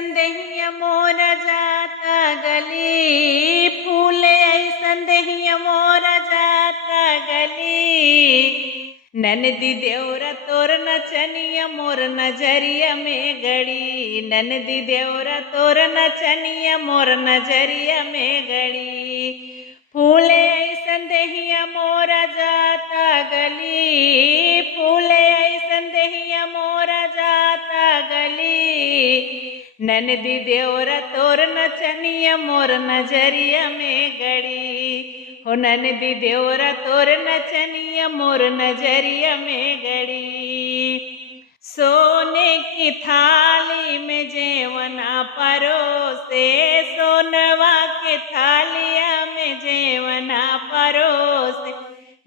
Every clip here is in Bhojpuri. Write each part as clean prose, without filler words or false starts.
ऐसन देहिया मोर जाता गली, फूल ऐसन देहिया मोर जाता गली। ननदी देवरा तोर नचनिया मोर नजरिया में गड़ी, ननदी देवरा तोर नचनिया मोर नजरिया में गड़ी। फूल ऐसन देहिया मोर जाता गली, फूल ऐसन देहिया मोर जाता गली। ननदी देवरा तोर नचनिया मोर नजरिया में गड़ी, हो ननदी देवरा तोर नचनिया मोर नजरिया में गड़ी। सोने की थाली में जेवना परोसे, सोनवा के थालिया में जेवना परोसे।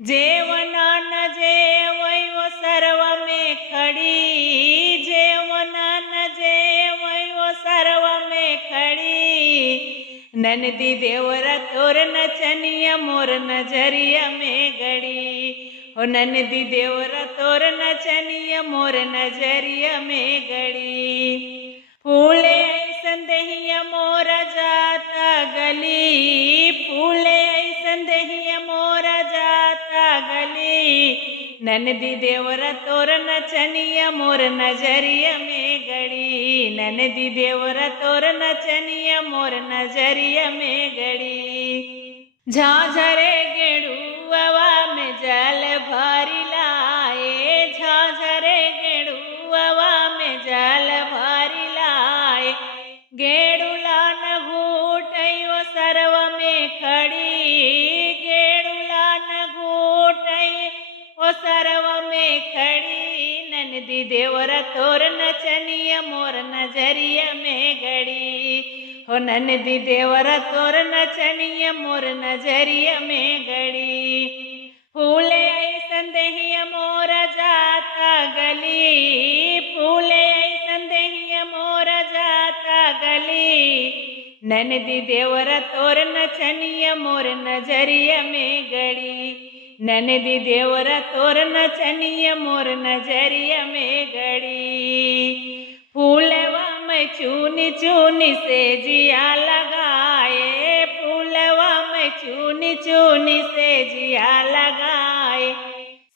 जेवना न जेवई वो सरवा में खड़ी, जेवना न जेवई वो सरवा में खड़ी। ननदी देवरा तोर नचनिया मोर नजरिया में गड़ी, हो ननदी देवरा तोर नचनिया मोर नजरिया में गड़ी। फूल ऐसन देहिया मोर जाता गली, फूल ऐसन देहिया मोर जाता गली। ननदी देवरा तोर नचनिया मोर नजरिया में गड़ी, ननदी देवरा तोर नचनिया मोर नजरिया में गड़ी। झांझरे गेड़ुआ में जल भरी लाए, झांझरे गेड़ुआ में जल भरी लाए। गेड़ुला न घूटइयो सरव में खड़ी, गेड़ुला न घूटई ओ सरव में खड़ी। ननदी देवरा तोर नचनिया मोर नजरिया में गड़ी, हो ननदी देवरा तोर नचनिया मोर नजरिया में गड़ी। फूल ऐसन देहिया मोर जाता गली, फूल ऐसन देहिया मोर जाता गली। ननदी देवरा तोर नचनिया मोर नजरिया में गड़ी, ननदी देवरा तोर नचनिया मोर नजरिया में गड़ी। फूलवा में चूनी चूनी से जिया लगाए, फूलवा में चूनी चूनी से जिया लगाए।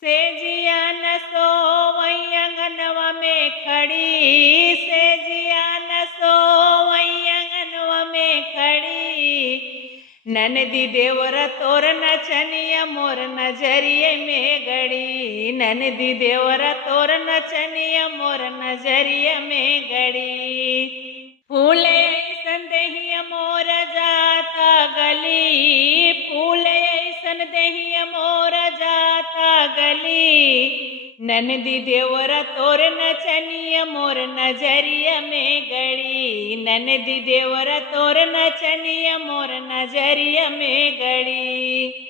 से जिया न सोवई अंगनवा में खड़ी, से जिया न सोवई अंगनवा में खड़ी। ननदी देवरा तोर नचनिया मोर नजरिए में गड़ी, ननदी देवरा तोर नचनिया मोर नजरिया में गड़ी। फूल ऐसन देहिया मोर जाता गली, फूल ऐसन देहिया मोर जाता गली। ननदी देवरा तोर नचनिया मोर नजरिया में गड़ी, ननदी देवरा तोर नचनिया मोर नजरिया में गड़ी।